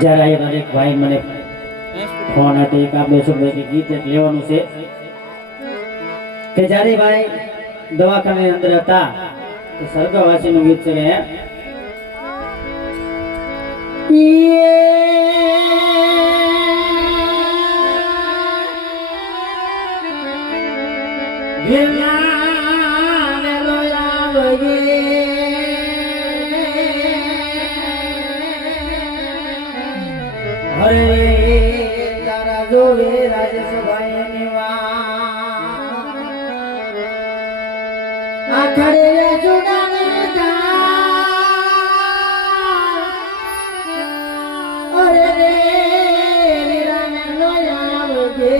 જ્યારે એક ભાઈ મને ફોન હતો એક આપણે શું ગીત લેવાનું છે કે જ્યારે ભાઈ દવાખાને અંદર હતા તો સ્વર્ગવાસી નું ગીત છે હરે તારા જોવે રાજેશભાઈ નિવા આખડે જોડાને અરે રે વીરાને લોયાવજે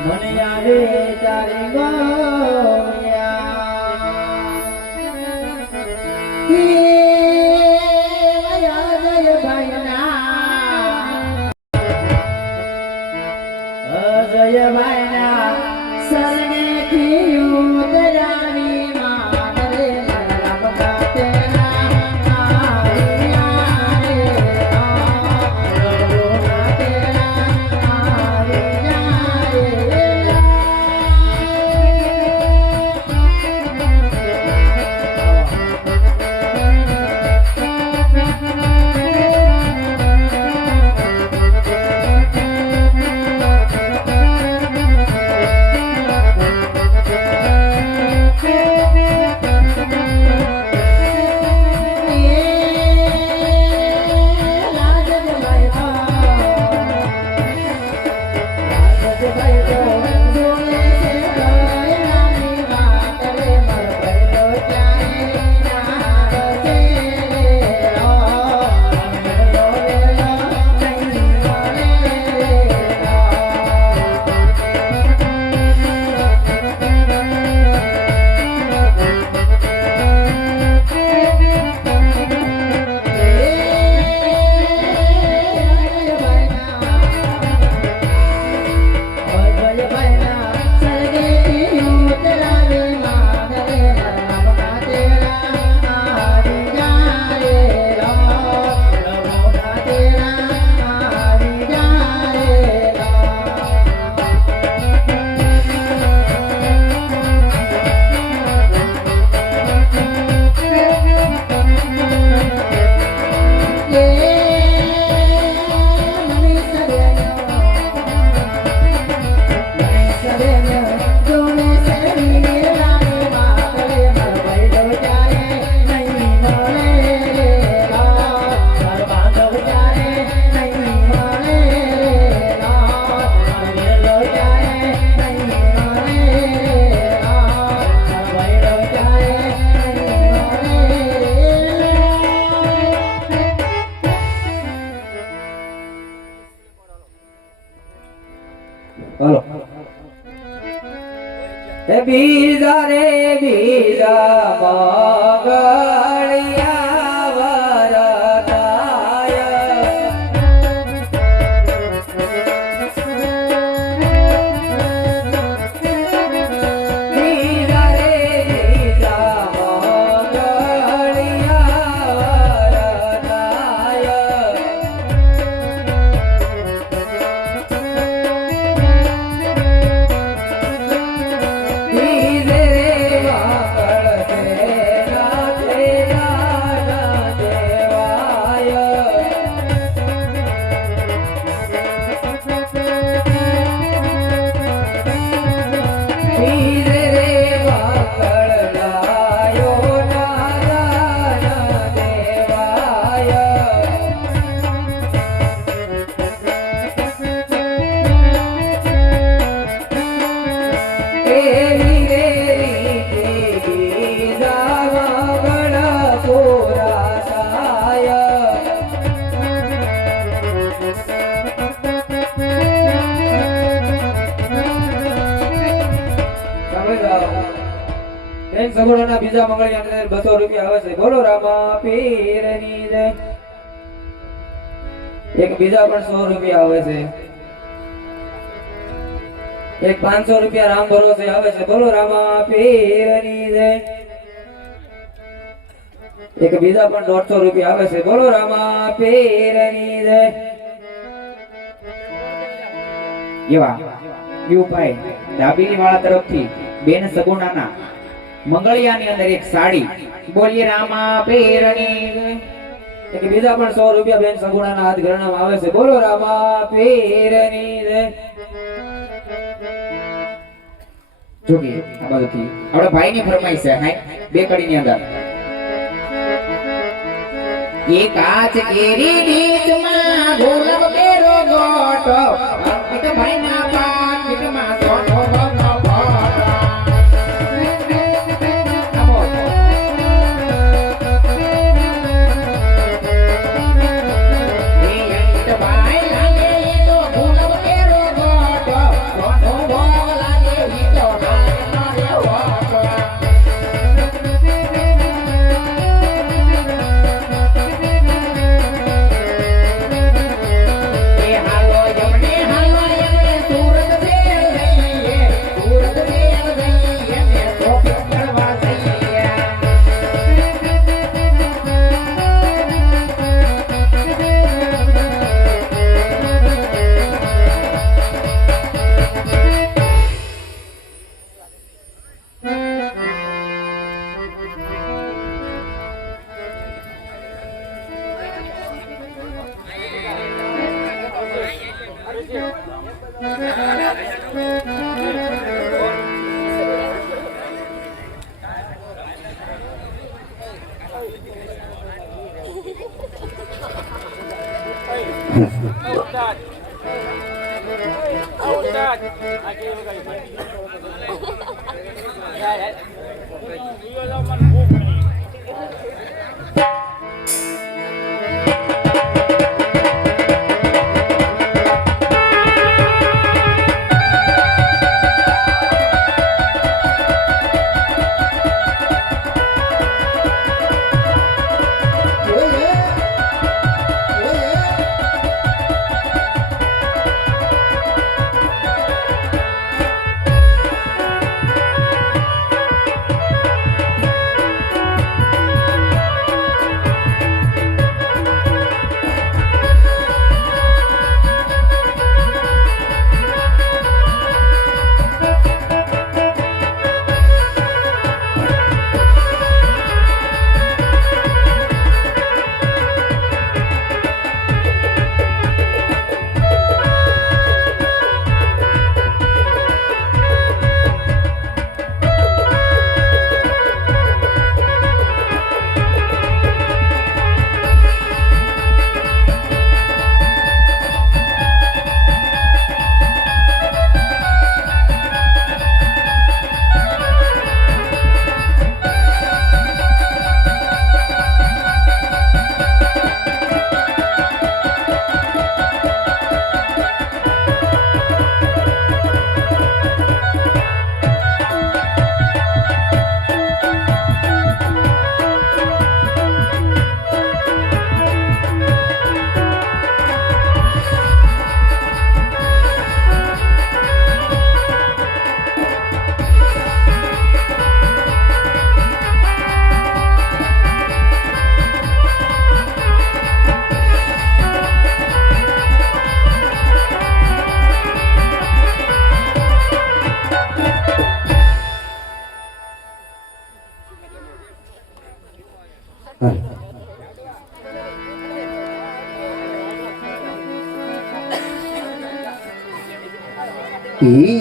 મને યાદે તારી જય ભાઈના સરને થયું દરાવી મારે રામ કાતેના બીજા રે બીજા મગળિયા વરતાય બીજા રે બીજા સગુણોના બીજા મંગળિયા અંદર 200 રૂપિયા આવે છે. બોલો રામા પીરની જય. એક બીજા પણ 100 રૂપિયા આવે છે. એક 500 રૂપિયા રામ ભરોસે આવે છે, બોલો રામા પીરની જય. એક બીજા પણ 150 રૂપિયા આવે છે, બોલો રામા પીરની જય. એવા યુભાઈ દાબીલી વાળા તરફથી બેન સગુણાના મંગળિયાની અંદર એક સાડી, બોલીએ રામા પીરની જય. એક બીજા પણ 100 રૂપિયા બેન સગુણાના હાથ ઘરણામાં આવે છે, બોલો રામા પીરની જય. જોકે આ બાજુથી આપણા ભાઈની ફરમાઈશ છે, હાય બે કડીની અંદર એ કાચ કેરી નીચમાં ગોલબ કેરો ગોટો અંકિત ભાઈના પાકીટમાં સોનો ગોનો ફોટો. એ અંકિત ભાઈ લાગે એ તો ગોલબ કેરો ગોટો સોનો ગોનો લાગે એ તો નાનો રેવો.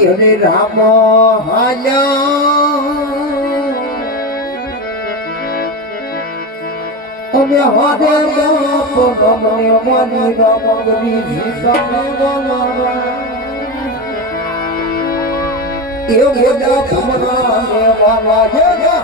અરે રામ હાલ્યા અમે હારે બાપ રમને મારી રામગરી જીસાને બોલાવા એ ગોડા ભમરા ને વાવા જગા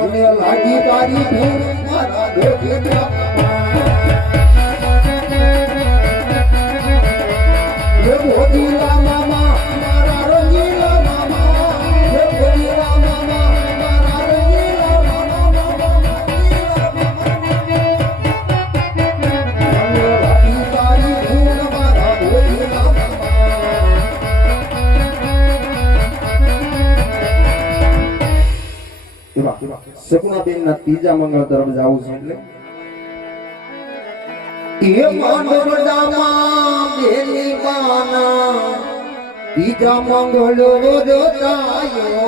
મને લાગી તારી ધૂળ મારા ગોધીલા મામા મારા રંગીલા મામા ગોધીલા મામા મારા રંગીલા મામા મને લાગી તારી ધૂળ મારા ગોધીલા સપનાબેન ના ત્રીજા મંગળ તરફ જાવું છે એટલે એ માંડવડામાં બેની માના ત્રીજા મંગળ રોજાયો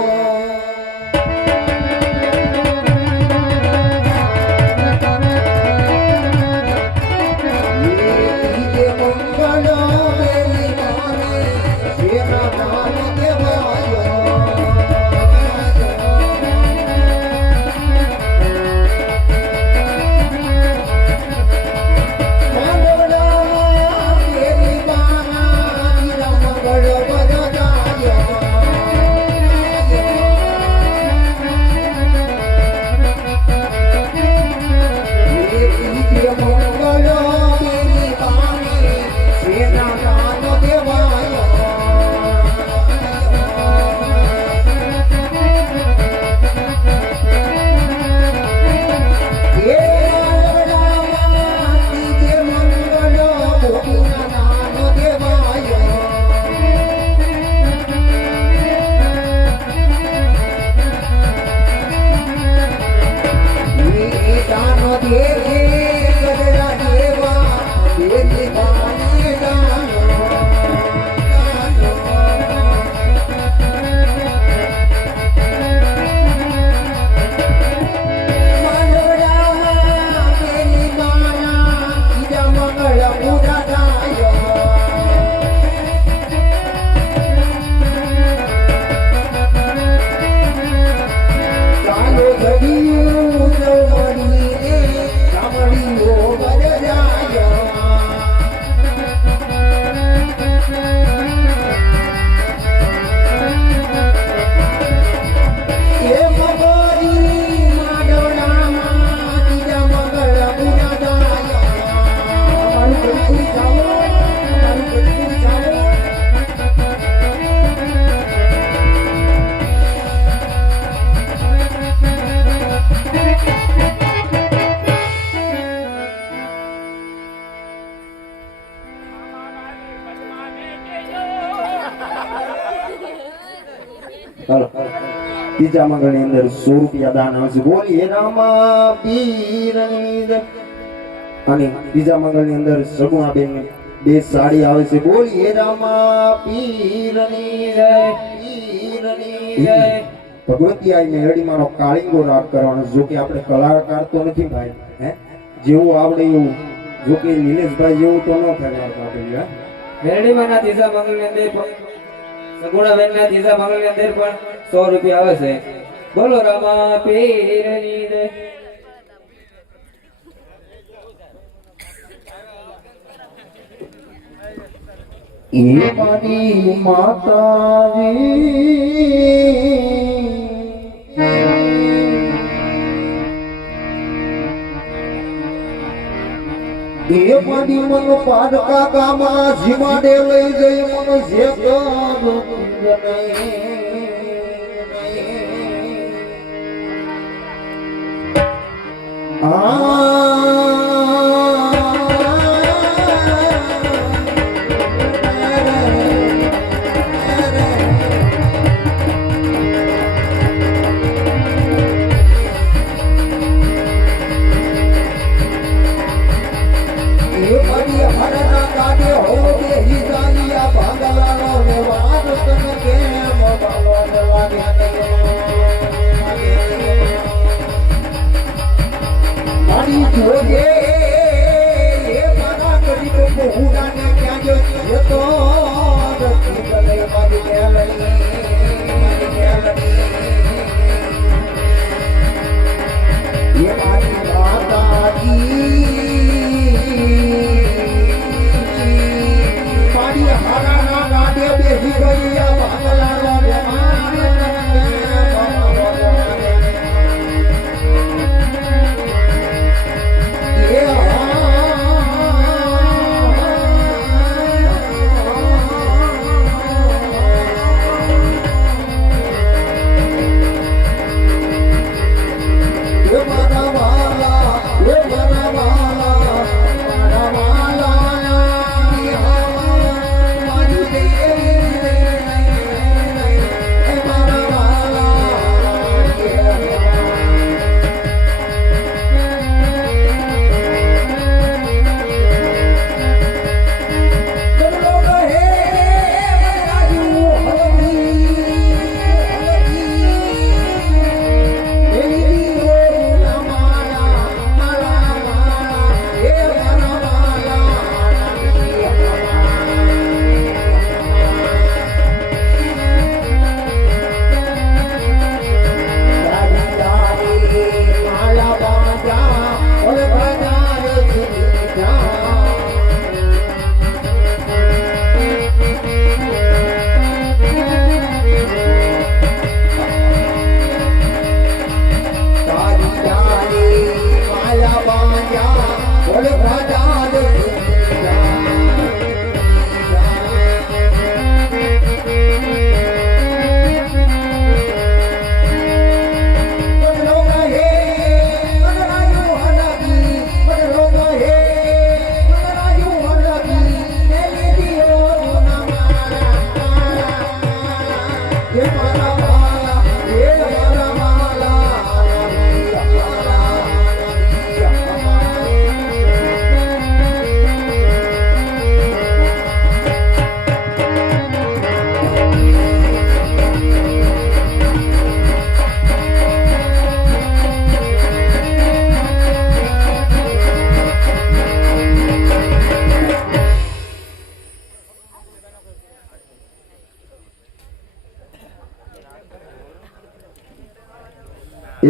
Yeah. બીજા મંગળની અંદર 100 રૂપિયા દાન આવશે બોલીએ રામા પીરની જય. અને બીજા મંગળની અંદર સગુણાબેન 2 સાડી આવે છે બોલીએ રામા પીરની જય પીરની જય. ભગવતી આઈ મેરડીમાંનો કાળિંગો રાગ કરવાનો. જો કે આપણે કલાકાર તો નથી ભાઈ, હે જેવું આવડે એવું. જો કે નિલેશભાઈ જેવું તો ન થાય આપણે, હે મેરડીમાંના ત્રીજા મંગળની અંદર સગુણાબેનના ત્રીજા મંગળની અંદર પણ 100 રૂપિયા આવે છે. બોલો રામા પીરની જય. એ મારી માતાજી એ મારી મન પારકા ગામા જીવાડે લઈ જઈ મન જે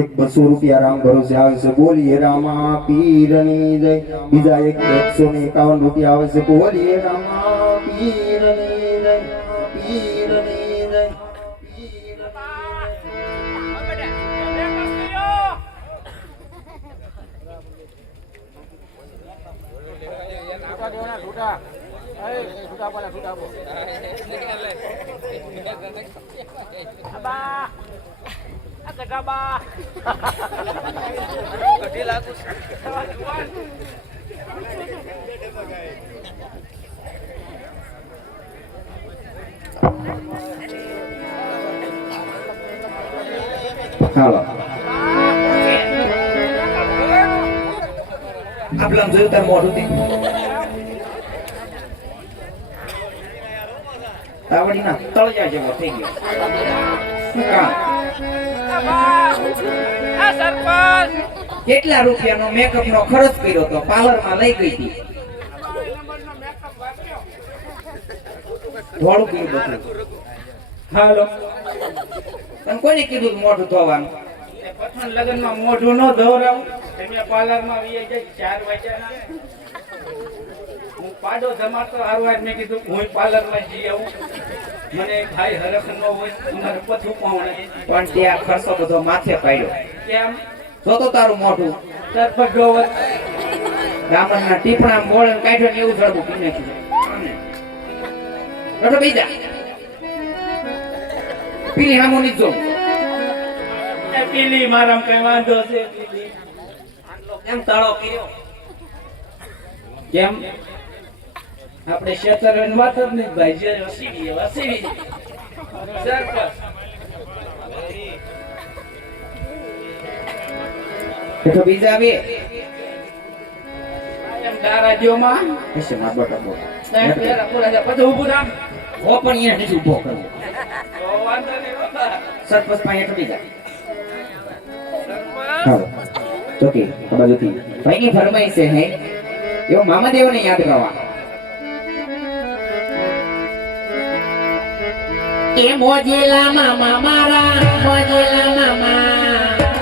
એક 200 રૂપિયા રામ ભરોસે આવે છે બોલીએ રામા પીરની જય. બીજા એક 151 રૂપિયા આવે છે બોલીએ રામા પીરની જય પીરની જય. હાલો આપલામ જોયું તાર મોઢું થી તાવડીના તળિયા જેવો થઈ ગયો શું કામ? કેટલા રૂપિયાનો મેકઅપ નો ખર્ચ કર્યો તો પાર્લર માં લઈ ગઈ હતી ધોળું કર્યું બધું. હાલો તને કોને કીધું મોઢું ધોવાનું? પઠાણ લગનમાં મોઢું ન ધોરાવું એટલે પાર્લરમાં વી જાય 4 વાગ્યાના હું પાડો જમાતો હારવાર મેં કીધું હું પાર્લરમાં જઈ આવું મને ભાઈ હરખ ન હોય તમારે પથું પાવણે પણ ત્યાં ખર્ચો બધો માથે પાડ્યો. કેમ જો તો તારું મોઢું સરપટ ગોવત ગામના ટીપણા મોળે કાઢ્યો ને એવું જડવું પી નાખ્યું. બેઠો બીજા પીલી હામો ની જો એ પીલી મારામાં કઈ વાંધો છે પીલી કેમ તાળો કર્યો કેમ આપણે શેતરન વાત જ નહીં ભાઈ જે વસીવી સરપટ બેઠો બીજા આવે એમ દારા દ્યોમાં હશે માર બટા બોલ સાહેબ પેલા પૂરા છે પછી ઊભું રામ હો પણ અહીંયા નથી ઊભો કરવો. તો વાંધો નહીં બાબા સરપંચ પાસે હેઠો બીજા હાલો ચોકી આ બાજુથી ભાઈની ફરમાઈશ છે હે એવો મામાદેવને યાદ કરવા એ મોજેલા મામા મારા મોજેલા મામા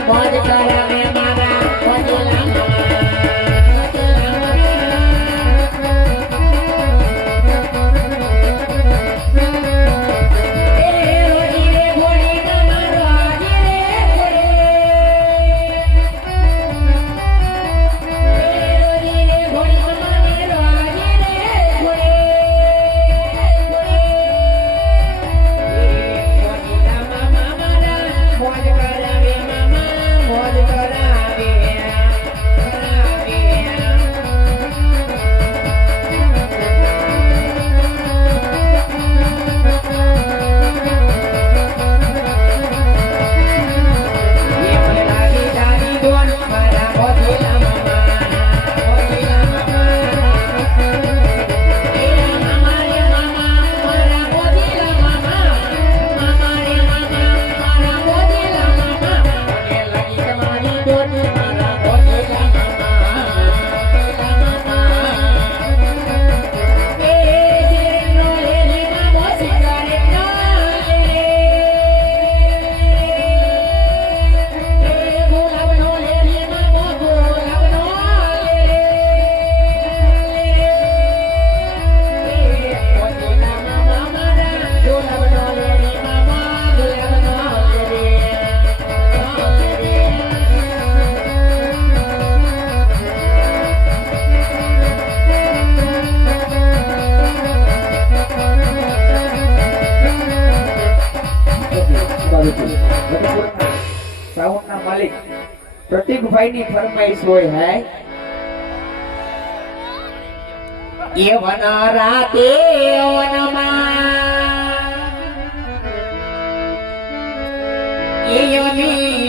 મોજ કરાવે મારા મોજેલા સાઉન્ડના માલિક પ્રતિકભાઈની ફરમાઈશ હોય હે એ વના રાતે વનમાં એ યમી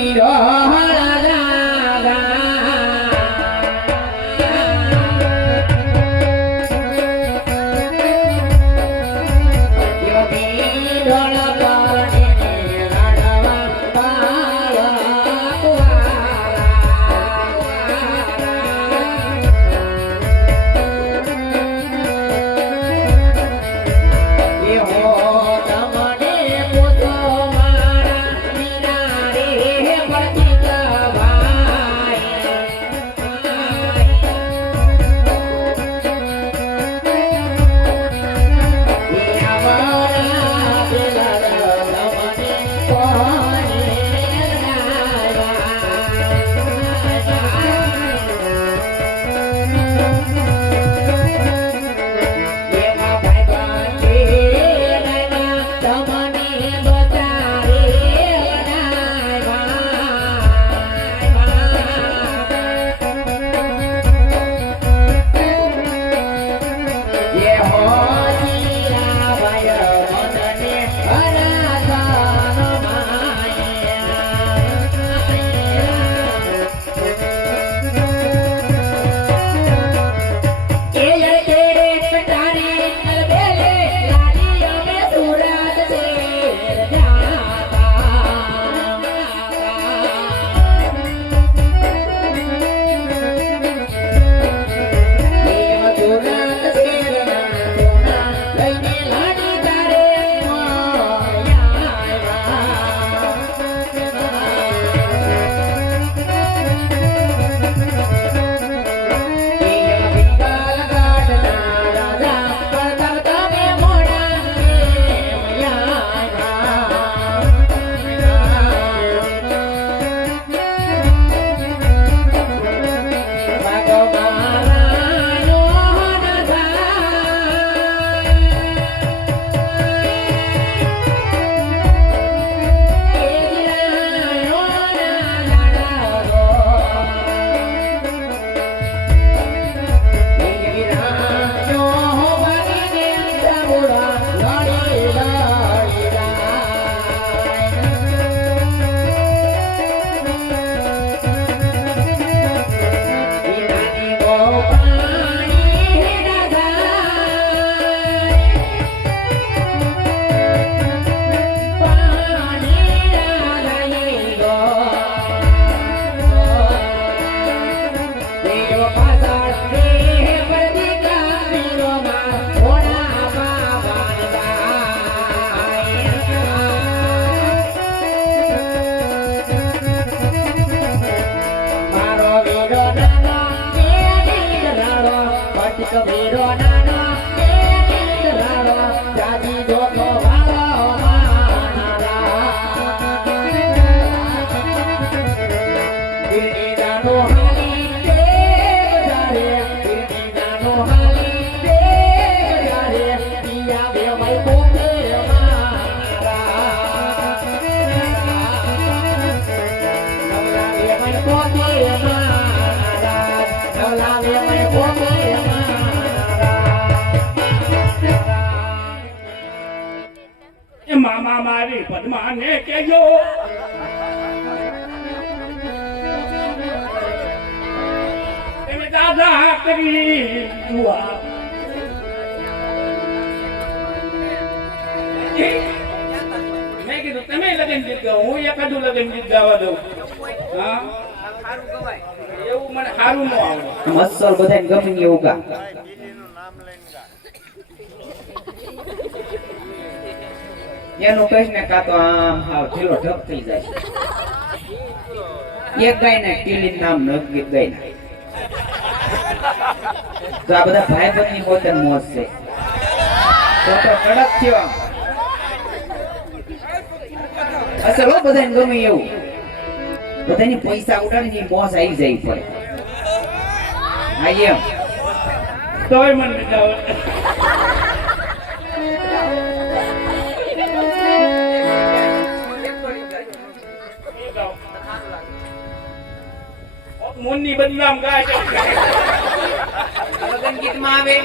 તમને પોતો મારા વિના રે ભરતી વીરો પાછળ રે બળદીકા વીરોમાં ઘોડા મારો વીરો નાનો રાડો પટિક વીરો નાનો રાડો જાજી જોતો વાળો મામા મારી પદ્માને કેજો તમે દાદા કરી દુઆ મેં કીધું તમે લગન ગીત ગાઓ હું એકાદું લગન ગીત ગાવા દઉં હા એવું મને સારું ન આવડે મસ્સલ બધાને ગમે ને એવું ગા એનું કહીશ ને કાં તો આમ હાવ ઢીલો ઢપ થઈ જાય એક ગાય ને ટીલી નામ નગ ગીત ગાય ને તો આ બધા ભાઈ બંધની પોતાની મોજ છે તો કડક થયો આમ અસલ હો બધાને ગમે એવું બધાની પૈસા ઉડાડીને મોજ આવી જાય પડે હા એમ તોય મને નથી આવડે મુન્ની બદનામ ગાય છે લગન ગીતમાં આવે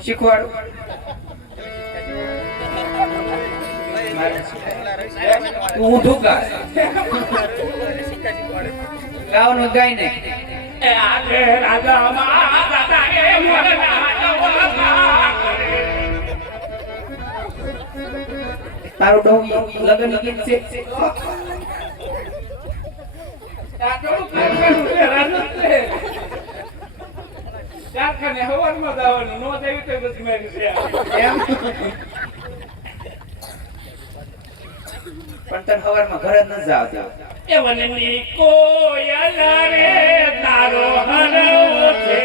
શીખવાડું તું ઊંધું ગા ગાવાનું ગાય ને એ આજે રાજા માતા એ મોરના જવા કરે તારું ડોહી લગન ગીત છે કારખાને હવારમાં જવાનું નો દેવી તો પછી મેરી છે એમ પણ તને સવારમાં ઘરે જ ન જાવ એ વનની કોયલ રે તારો હરવો છે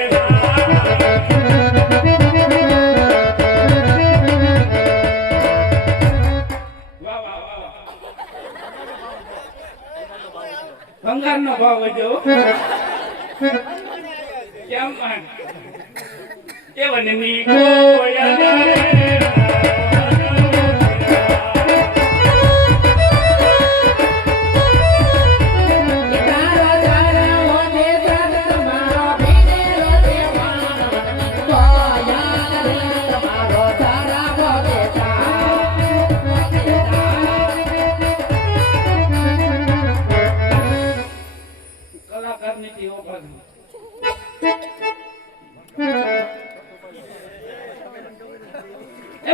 ભંગારનો ભાવ વધ્યો કેમ એ વનની કોયલ રે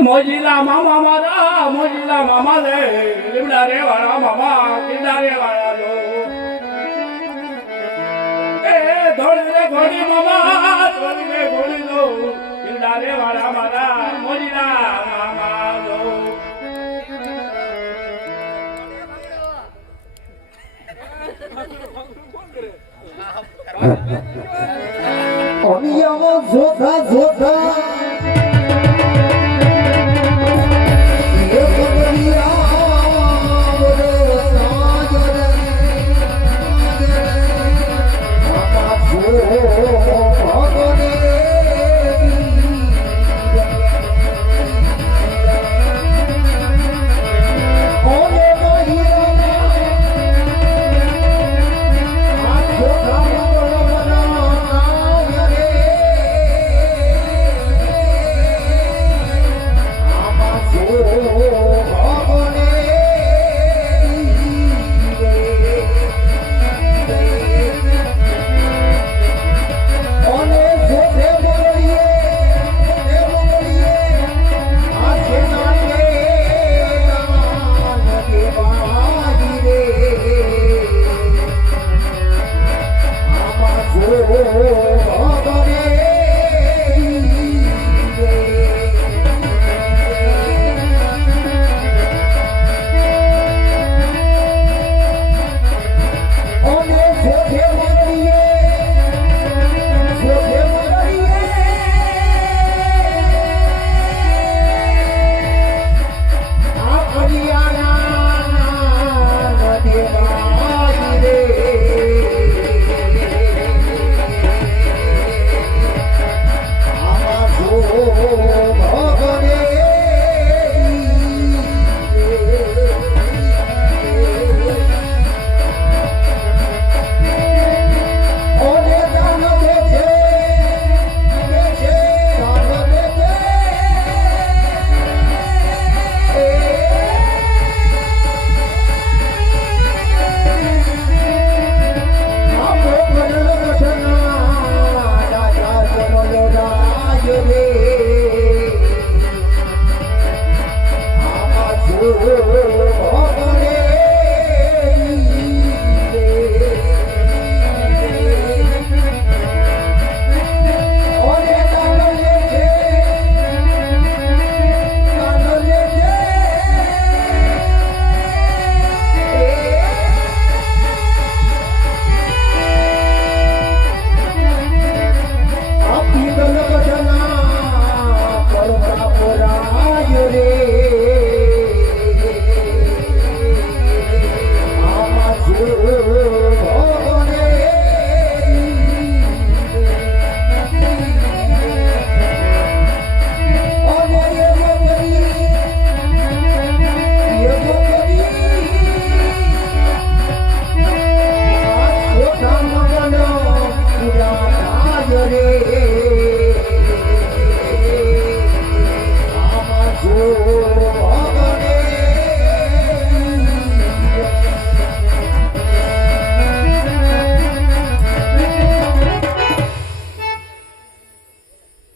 મોજીલા મામા મારા મોજીલા મામા રે લીમડા રે વાળા મામા કિંડા રે વાળા લો એ ધોળી રે ઘોડી મામા ધોળી રે ઘોડી લો કિંડા રે વાળા મારા મોજીલા મામા લો અમિયામાં જોતા જોતા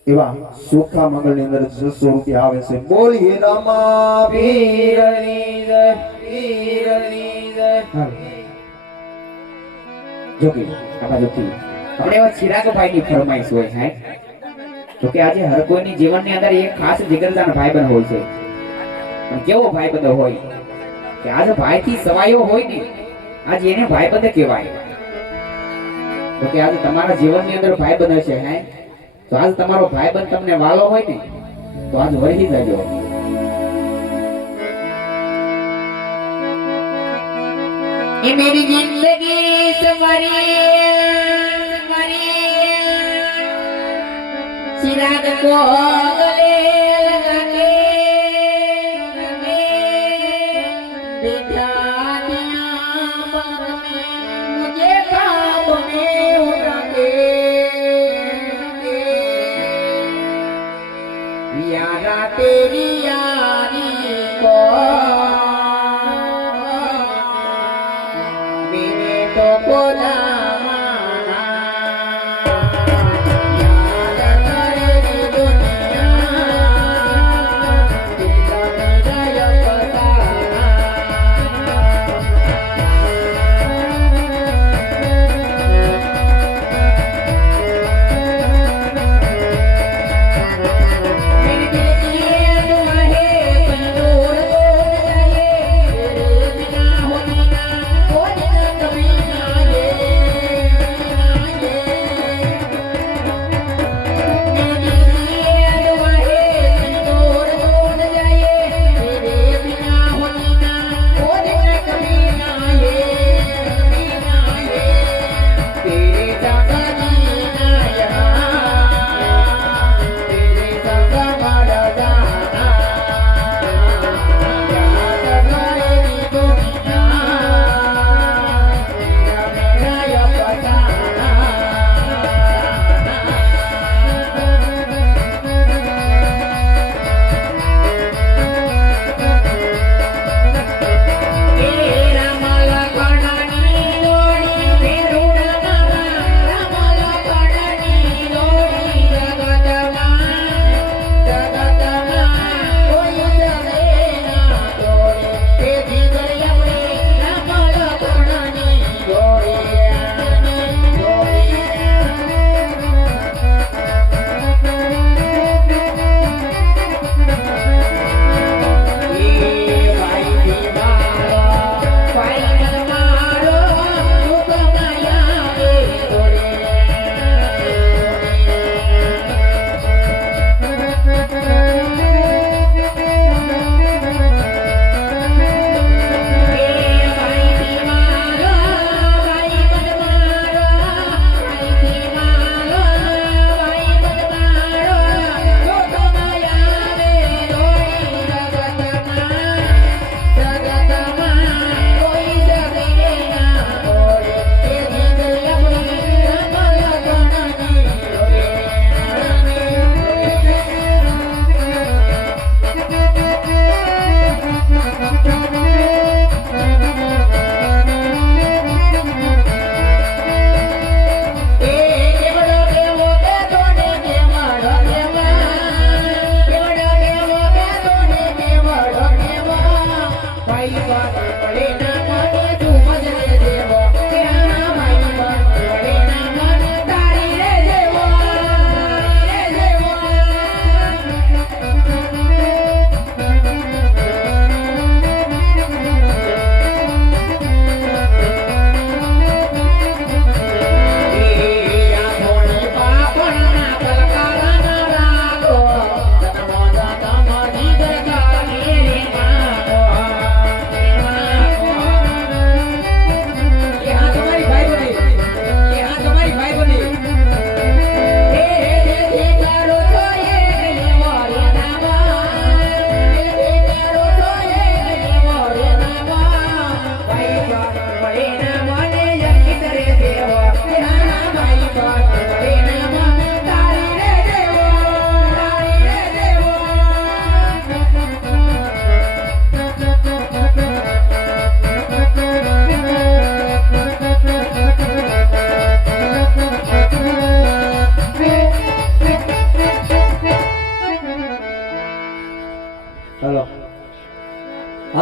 એવા ચોથા મંગળની અંદર 600 રૂપિયા આવે છે બોલીએ રામા પીરની જય પીરની જય જોકે આ બાજુથી આપણે એવા ચિરાગભાઈની ફરમાઈશ હોય હે જોકે આજે હર કોઈની જીવનની અંદર એક ખાસ જીગરદાર ભાઈબંધ હોય છે પણ કેવો ભાઈબંધ હોય કે આજે ભાઈથી સવાયો હોય ને આજે એને ભાઈબંધ કહેવાય તો કે આજે તમારા જીવનની અંદર ભાઈબંધ હશે હે તો આજ તમારો ભાઈબંધ તમને વાલો હોય ને તો આજ વરહી જજો ये मेरी जिंदगी संवरी चिराग को गले लगा के बैठा दिया बाग में मुझे ख्वाब में उठा के यारा तेरी यारी को तो बोला माना याद करे रे दुनिया तेरा मेरा बताना मेरी दिल की दुआ है पंजोर को जाए तेरे बिना हो बिना कोई न कभी ना ये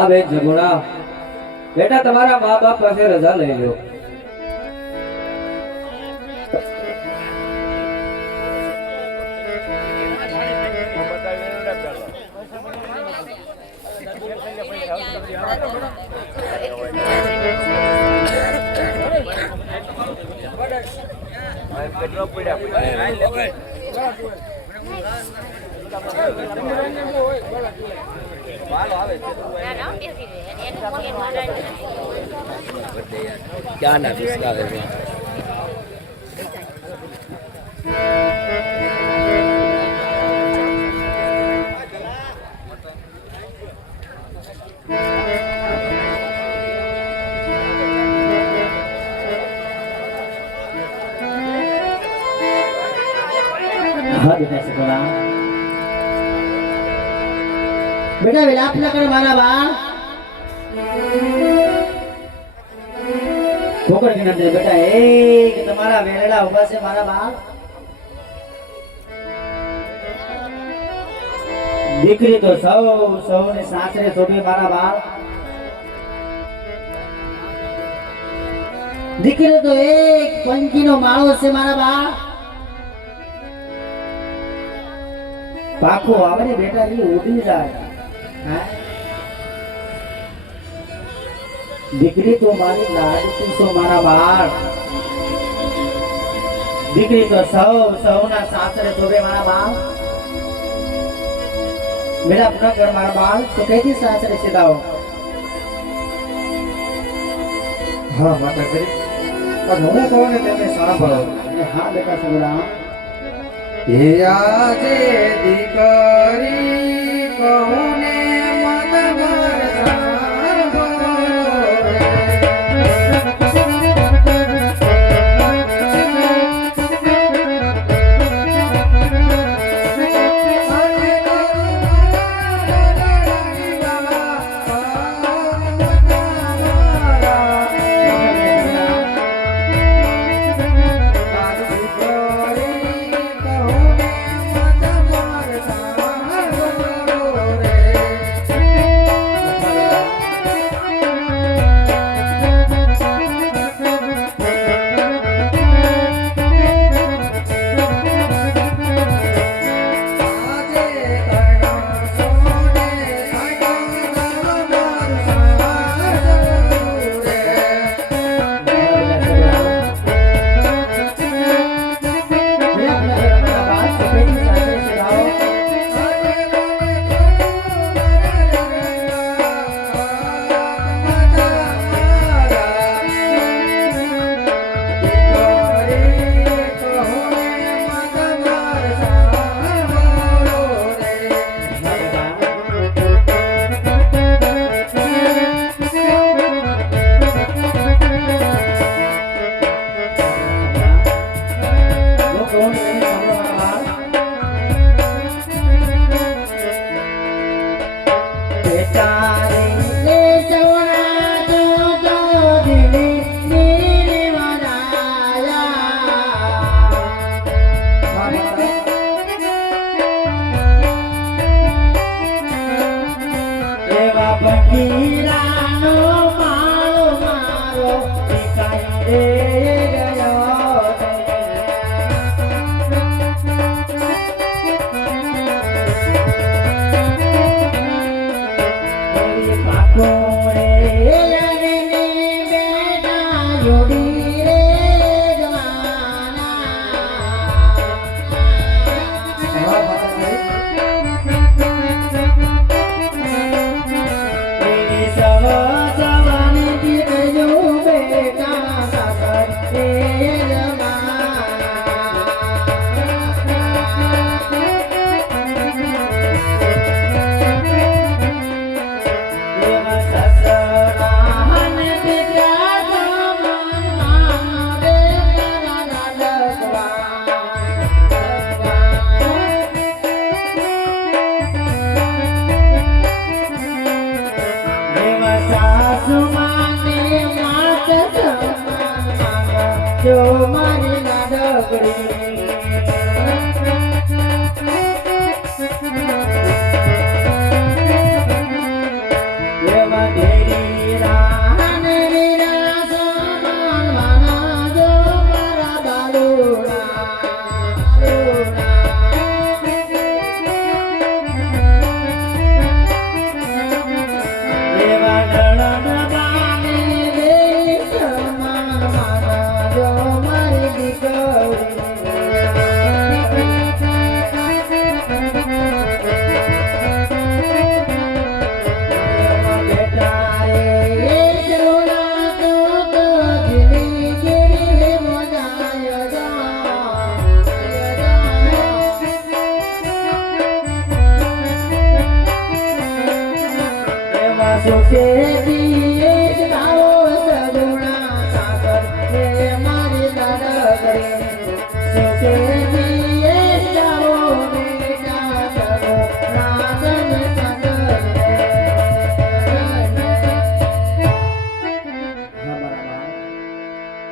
હા બેન સગુણા, બેટા તમારા મા બાપ પાસે રજા લઈ લો. હા બેટા સગુણા, બેટા વિલાપ ન કર મારા બાળ. ઠોકર કે ના દે બેટા, એ કે તમારા વેલેલા ઉભા છે મારા બાળ. દીકરી તો સૌને સાસરે શોભે મારા બાળ. દીકરી તો એક પંખીનો માળો છે મારા બાળ. પાખો આવે ને બેટા એ ઉડી જાય. હા? દીકરી તો મારી લાડકી છો મારા બાળ. દીકરી તો સૌના સાસરે શોભે મારા બાળ. મેરા પૂરા કર મારા બાળ. તો કઈથી સાસરે સીધાઓ? હા માતા કરી પણ હું કહું ને તેમને સાંભળો. હા બેટા સગુણા, હે આજે દીકરી કહું ને મન ભર સાંભળો રે.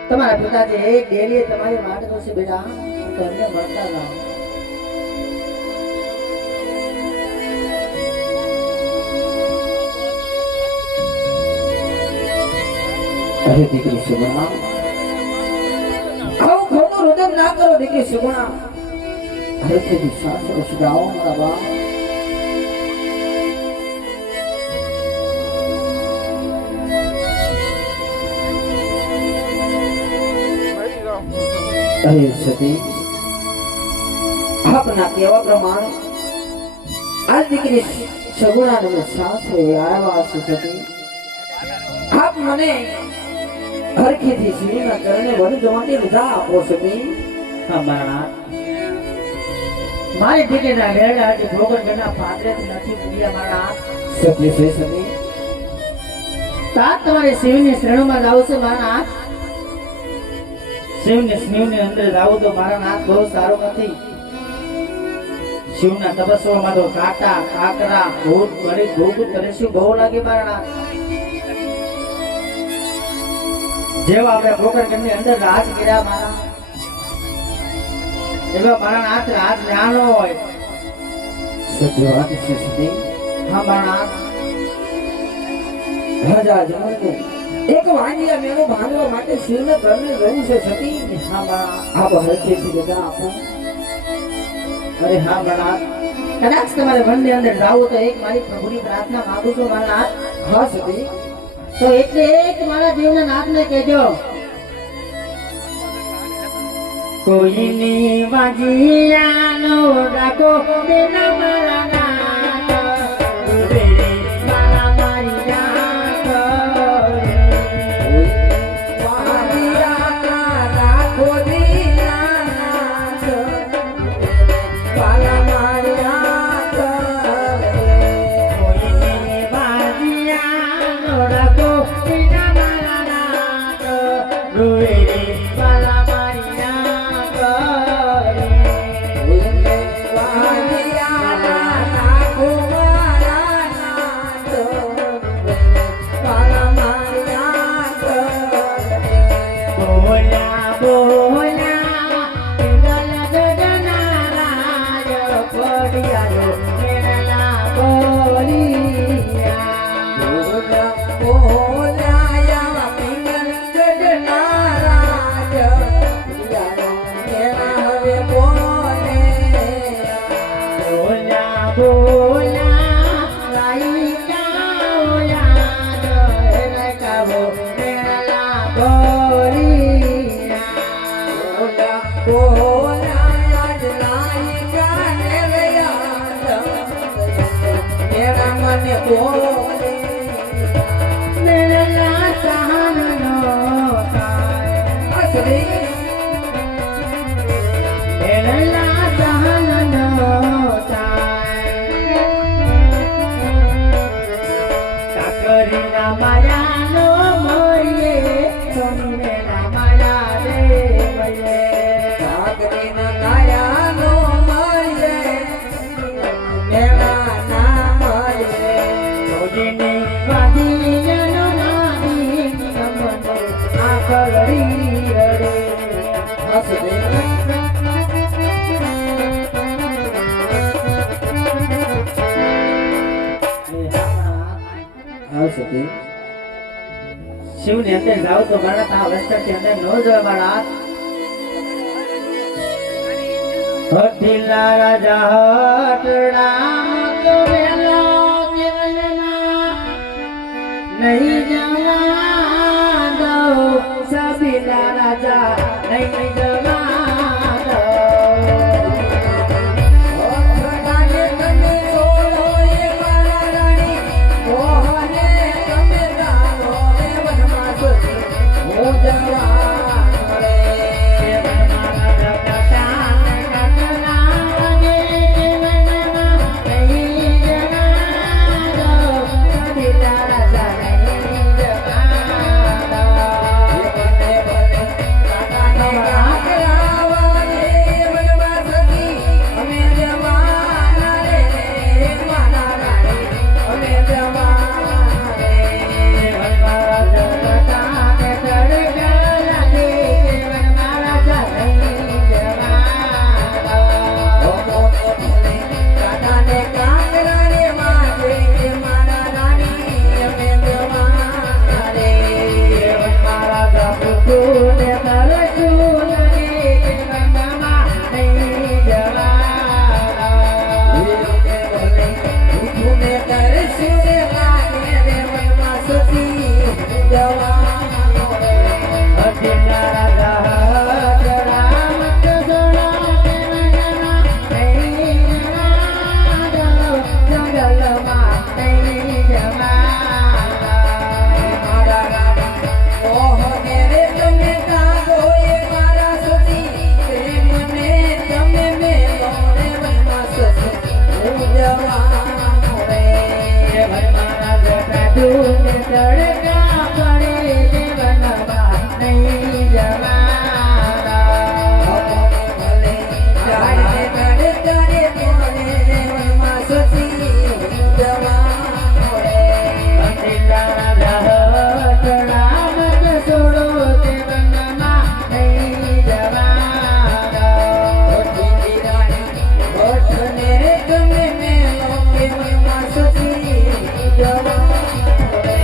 તમારા પિતાજી એક ડેલી તમારી વાટ જોશે બેટા, તમને મળતા ના. અરે દીકરી સુગુણા, આવું ખોટું રુદન ના કરો દીકરી સુગુણા. અરે તે સાસરો સુધાવો મારા બા. અરે સતી, આપના કેવા પ્રમાણે આ દીકરી સગુણાને મેં સાસરે આવ્યા છે સતી. આપ મને હરખેથી શ્રીના ચરણે વળી જવાની રજા આપો સતી. હા મારા મારી દીકરીના વેળા આજે ભોગનગઢના પાદરેથી નથી પૂર્યા મારા. સત્ય છે સતી. તાત તમારે શિવની શ્રેણીમાં જાવ છે મારા નાથ. શિવની અંદર જાવું તો મારા નાથ બહુ સારું નથી. શિવના તપસ્યામાં તો કાંટા કાકરા ભૂત મળી ભૂત તરેશું બહુ લાગે મારા નાથ. જેવા આપણે ભોગનગઢની અંદર રાજ કર્યા મારા, એવા મારા નાથ રાજ જ્ઞાન હોય. સત્ય વાત છે સતી. હા મારા નાથ. રાજા જમણને એક વાંજિયા મેળો બાંધવા માટે શિવને ચરણે જવું છે સતી. હા મારા. આપ હરખેથી રજા આપો. અરે હા મારા નાથ. કદાચ તમારે વનની અંદર જાવું તો એક મારી પ્રભુની પ્રાર્થના માંગુ છું મારા નાથ. હા સતી. તો એટલે એક મારા જીવના નાથને કહેજો, કોઈની વાજિયાનો ડાકો તેના મારા નાથ, રે મારા મારી નાથ રે. કોઈની વાજિયાનો ડાકો તેના મારા નાથ, રે મારા મારી નાથ રે. બોલા બોલા ગલ ગગના રાજ પડિયારો મેળા બોલિયા. બોલા બોલા રાઈકાઓ યાદ રાઈકાઓ મેળા બોલિયા. મેળા સહનનો થાય, મેળા સહનનો થાય. કાકરીના માયાનો મરીએ, સોનીના માયા રે મરીએ. ભોજની વાદીનો નાદી નમનો આંખ રડી રડે. હા સતી. શિવની અંદર જાવ તો મારા તા વસ્ત્રથી અંદર ન જોય મારા. હઠીલા રાજા હટડા તો વેલો કેવલમાં નહીં જવા દો, સબીલા રાજા નહીં જવા દો. મીઠું ને તરસું લાગે જીવનમાં નહીં જવાના. વીરોને બોલે મીઠું ને તરસું ને લાગે રે મનમાં સતી જવાનો રે. અઢીના રાજા જરા મત જણા કેના નહીં જવાના. જંગલમાં નહીં જવાના. મારા રાણી મોહને રે તમે કાગો એ મારા સતી પ્રેમને તમે મેલો રે મનમાં સતી જવાનો રે. મારા બેટા દૂને તડકા પડે જીવનમાં નહીં જવાના. ભલે જાય તડકા રે મોને મનમાં સતી જવાનો રે. અંધેરા રાહ મત છોડો જીવનમાં નહીં જવાના. ઓઠી રાણી ઓઠને રે તમે મેલો કે મનમાં સતી જવાનો રે.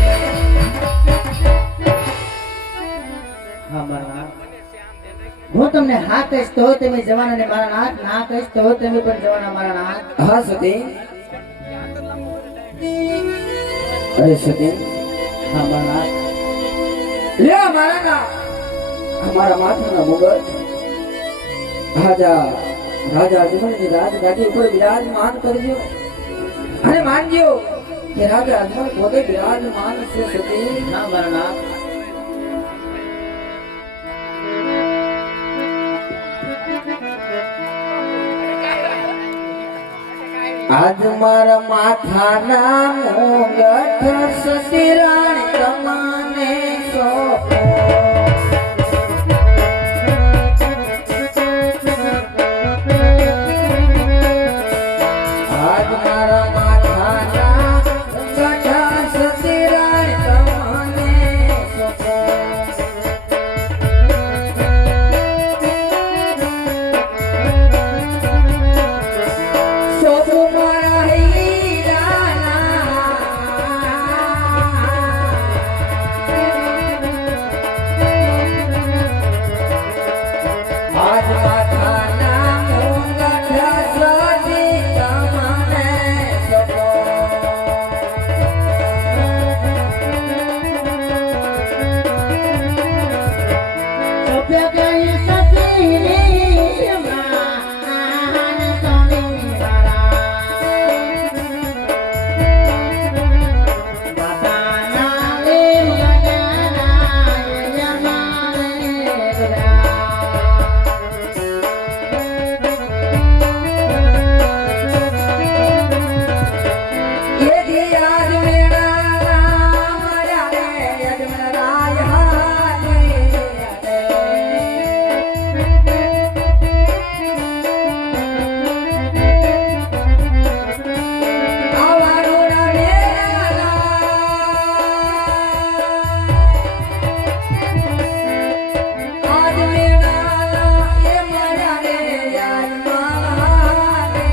હા મારા નાથ, હું તમને હા કહીશ તો તમે જવાના ને મારા નાથ, ના કહીશ તો તમે પણ જવાના મારા નાથ. હા સતી. અરે સતી હા મારા નાથ. લે મારા ના અમારા માથાના મુગટ રાજા રાજા અજમલની રાજગાદી ઉપર બિરાજમાન કરજો અને માનજો કે રાજા અજમલ પોતે બિરાજમાન છે સતી. હા મારા નાથ. આજ મારા માથાના મુગટ સતી રાણી તમને સોંપો. આજ મારા માથાના મુગટ સતી રાણી તમને સોંપો. સોંપો મારા હીરાના. આજ માથાના મુગટ સતી તમને સોંપો. સોંપ્યા ગઈ સતીની માન સોની માતાના લે ગગના યમાને ये दियाज मेरा नाम राणे अजमल राय हाथे आवारो राणे आज मेरा ये मरा रे यार मारे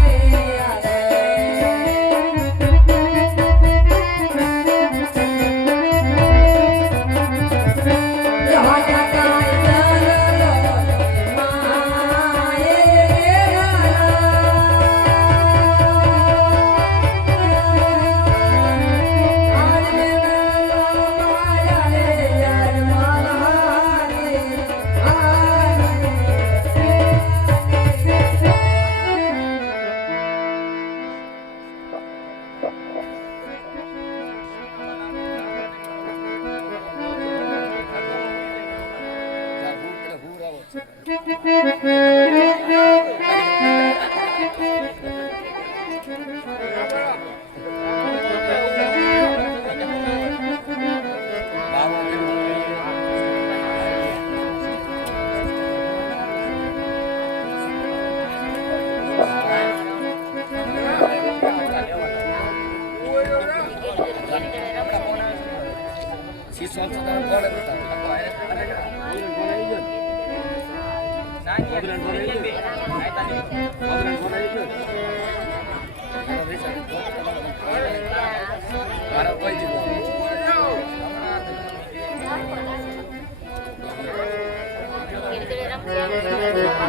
હા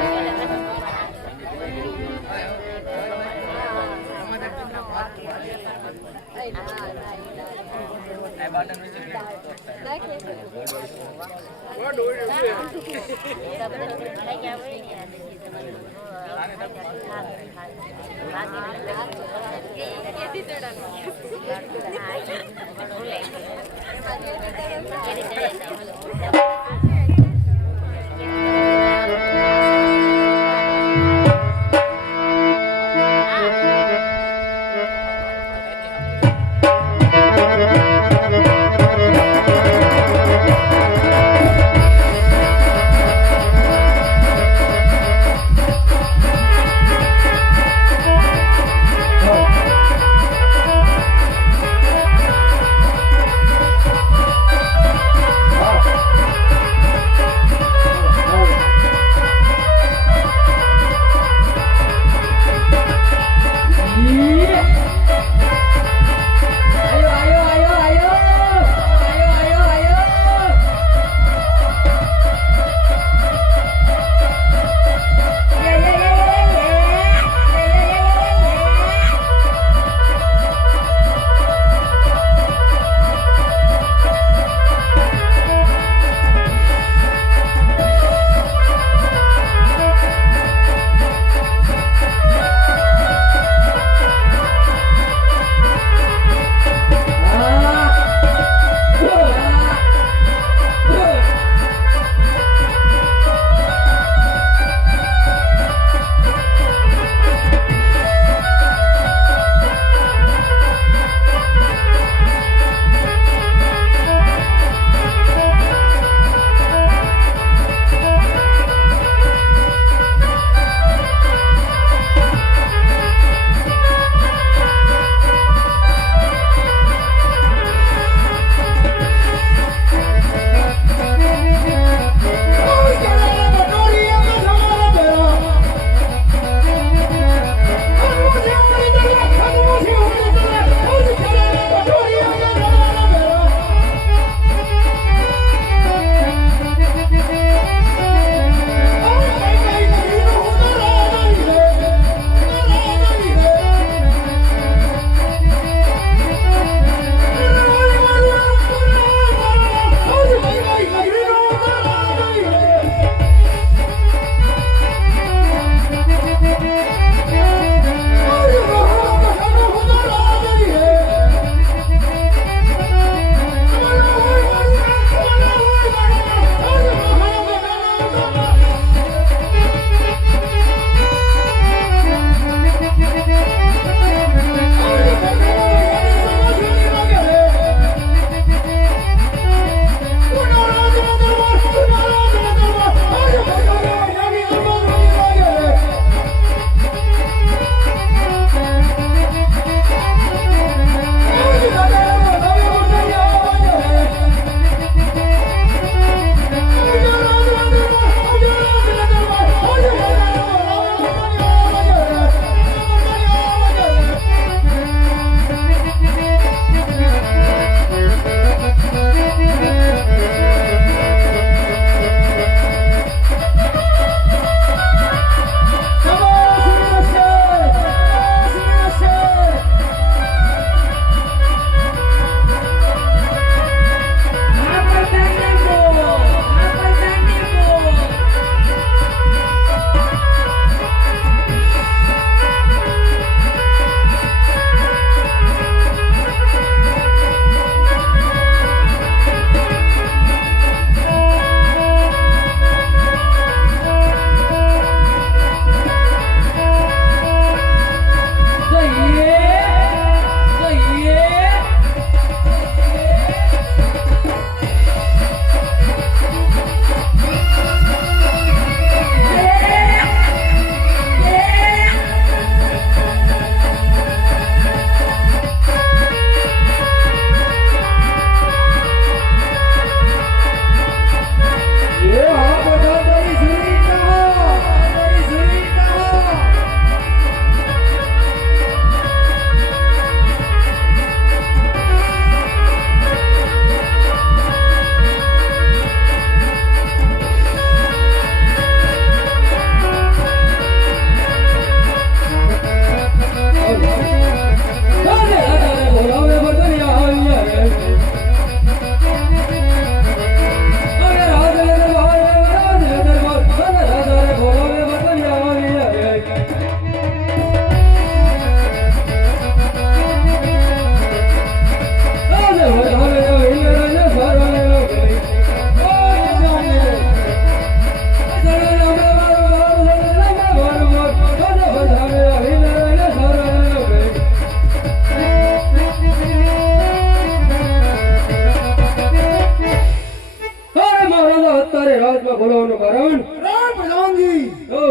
અત્યારે રાજમાં બોલાવવાનું કારણ રામ પ્રધાનજી ઓ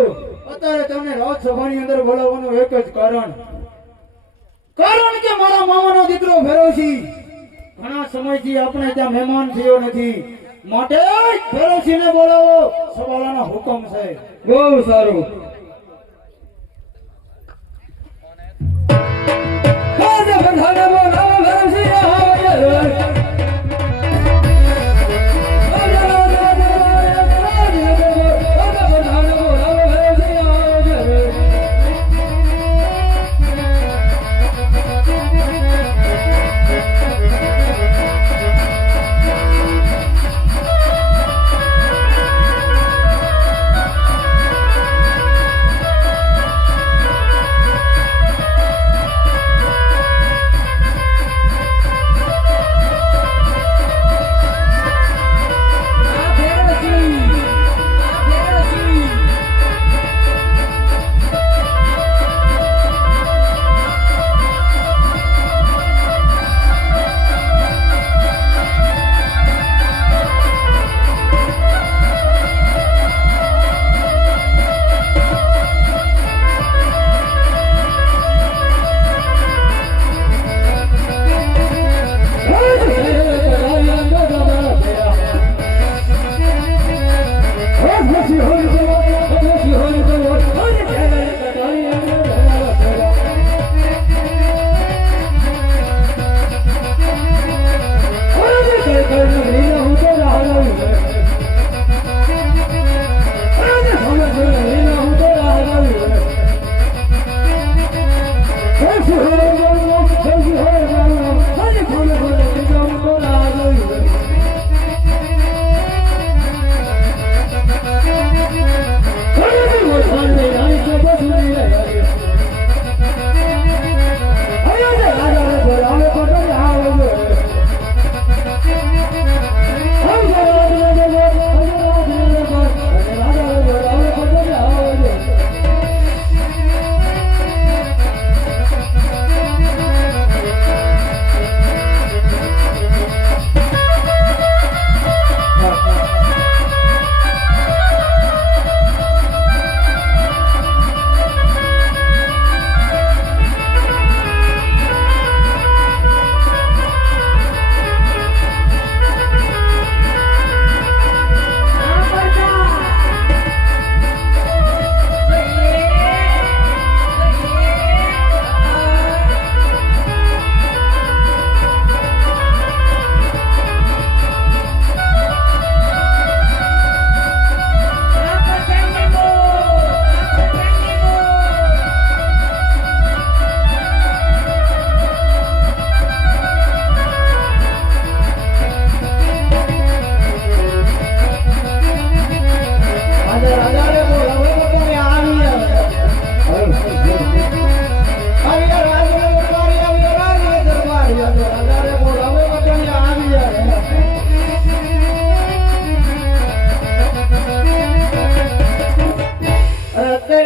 અત્યારે તમને રાજસભાની અંદર બોલાવવાનું એક જ કારણ કે મારા મામાનો દીકરો ફેરોશી ઘણા સમયથી આપણે ત્યાં મહેમાન થયો નથી માટે ફેરોશીને બોલાવો સવાલાનો હુકમ છે બહુ સારું આજે બધાને બોલાવો ફેરોશી હાજર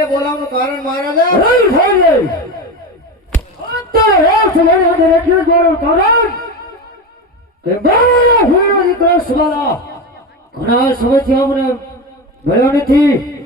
બોલાવવાનું કારણ મહારાજા ઘણા સમયથી અમને મળ્યો નથી